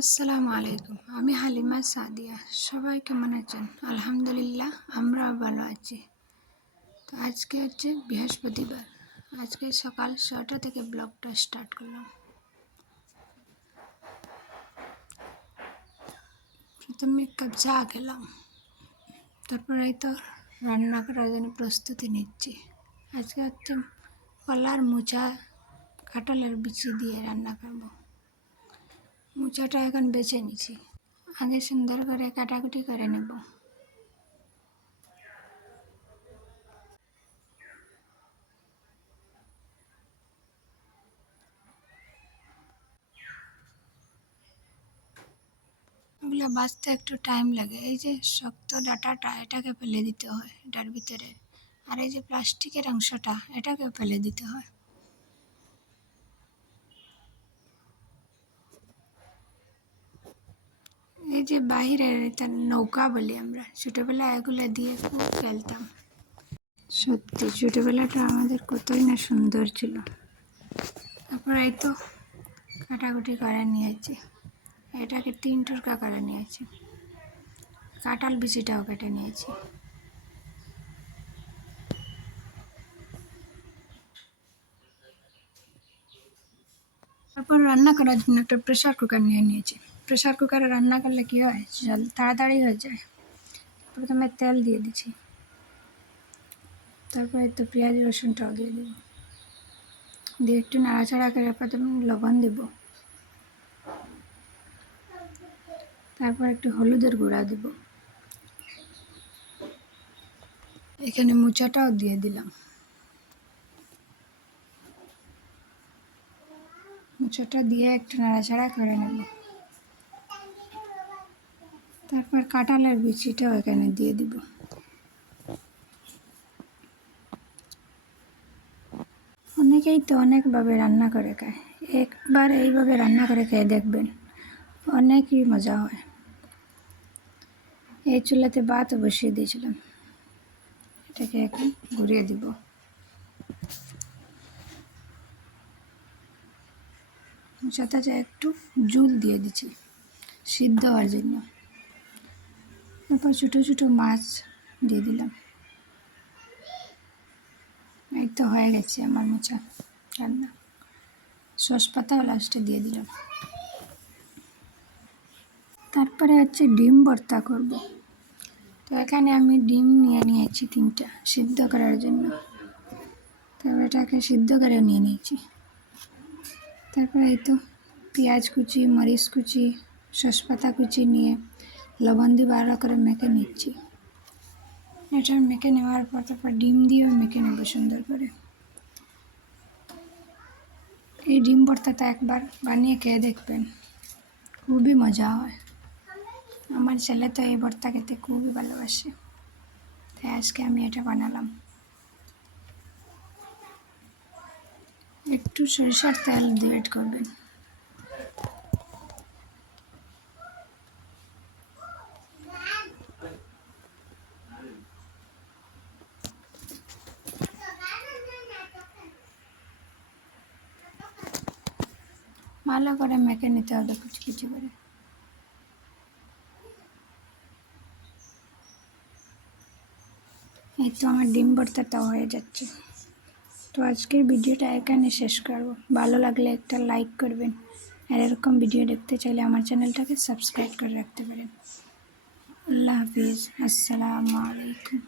আসসালামু আলাইকুম। আমি হালিমা সাদিয়া। সবাই কেমন আছেন? আলহামদুলিল্লাহ, আমরাও ভালো আছি। তো আজকে হচ্ছে বৃহস্পতিবার। আজকে সকাল 6টা থেকে ব্লগটা স্টার্ট করলাম। প্রথমে এক কাপ চা খেলাম, তারপরে তো রান্না করার জন্য প্রস্তুতি নিচ্ছি। আজকে হচ্ছে কলার মোচা কাঁঠালের বিচি দিয়ে রান্না করব। মোচাটা এখন বেছে নিচ্ছি। আগে সুন্দর করে কাটাকুটি করে নেব। ওগুলো বাছতে একটু টাইম লাগে। এই যে শক্ত ডাঁটাটা, এটাকে ফেলে দিতে হয় এটার ভিতরে, আর এই যে প্লাস্টিকের অংশটা, এটাকে ফেলে দিতে হয়। এই যে বাহিরের এটা নৌকা বলি আমরা, ছোটোবেলায় এগুলো দিয়ে খুব খেলতাম। সত্যি ছোটোবেলাটা আমাদের কতই না সুন্দর ছিল। তারপর এই তো কাটাকুটি করে নিয়েছি, এটাকে 3 টুকরা করে নিয়েছি। কাঁঠাল বিচিটাও কেটে নিয়েছি। তারপর রান্না করার জন্য একটা প্রেশার কুকার নিয়ে নিয়েছি। প্রেশার কুকারে রান্না করলে কী হয়, তাড়াতাড়ি হয়ে যায়। প্রথমে তেল দিয়ে দিচ্ছি, তারপরে তো পেঁয়াজ রসুনটাও দিয়ে দেবো, দিয়ে একটু নাড়াচাড়া করে প্রথমে লবণ দেব, তারপর একটু হলুদের গুঁড়া দেব। এখানে মোচাটাও দিয়ে দিলাম। মোচাটা দিয়ে একটু নাড়াচাড়া করে নেব। তারপর কাঁঠালের বিচিটাও এখানে দিয়ে দিব। অনেকেই তো অনেকভাবে রান্না করে খায়, একবার এইভাবে রান্না করে খেয়ে দেখবেন, অনেকই মজা হয়। এই চুলাতে ভাতও বসিয়ে দিয়েছিলাম, এটাকে এখন ঘুরিয়ে দিব। মোচাটাতে একটু জল দিয়ে দিচ্ছি সিদ্ধ হওয়ার জন্য। তারপর ছোটো ছোটো মাছ দিয়ে দিলাম। এই তো হয়ে গেছে আমার মোচা রান্না। সস পাতাও লাস্টে দিয়ে দিলাম। তারপরে হচ্ছে ডিম ভর্তা করব। তো এখানে আমি ডিম নিয়ে নিয়েছি 3টা সিদ্ধ করার জন্য। তারপর এটাকে সিদ্ধ করে নিয়ে নিয়েছি। তারপরে এই তো পেঁয়াজ কুচি, মরিচ কুচি, সস পাতা কুচি নিয়ে লবণ দিয়ে ভালো করে মেখে নিচ্ছি। এটা মেখে নেওয়ার পর তারপর ডিম দিয়েও মেখে নেব সুন্দর করে। এই ডিম ভর্তাটা একবার বানিয়ে খেয়ে দেখবেন, খুবই মজা হয়। আমার ছেলে তো এই ভর্তা খেতে খুবই ভালোবাসে, তাই আজকে আমি এটা বানালাম। একটু সরিষার তেল দিয়ে এড করবেন। ভালো করে মেখে নিতে হবে কুচি কুচি করে। এই তো আমার ডিম ভর্তাটা হয়ে যাচ্ছে। তো আজকের ভিডিওটা এখানে শেষ করব। ভালো লাগলে একটা লাইক করবেন, আর এরকম ভিডিও দেখতে চাইলে আমার চ্যানেলটাকে সাবস্ক্রাইব করে রাখতে পারেন। আল্লাহ হাফিজ, আসসালামু আলাইকুম।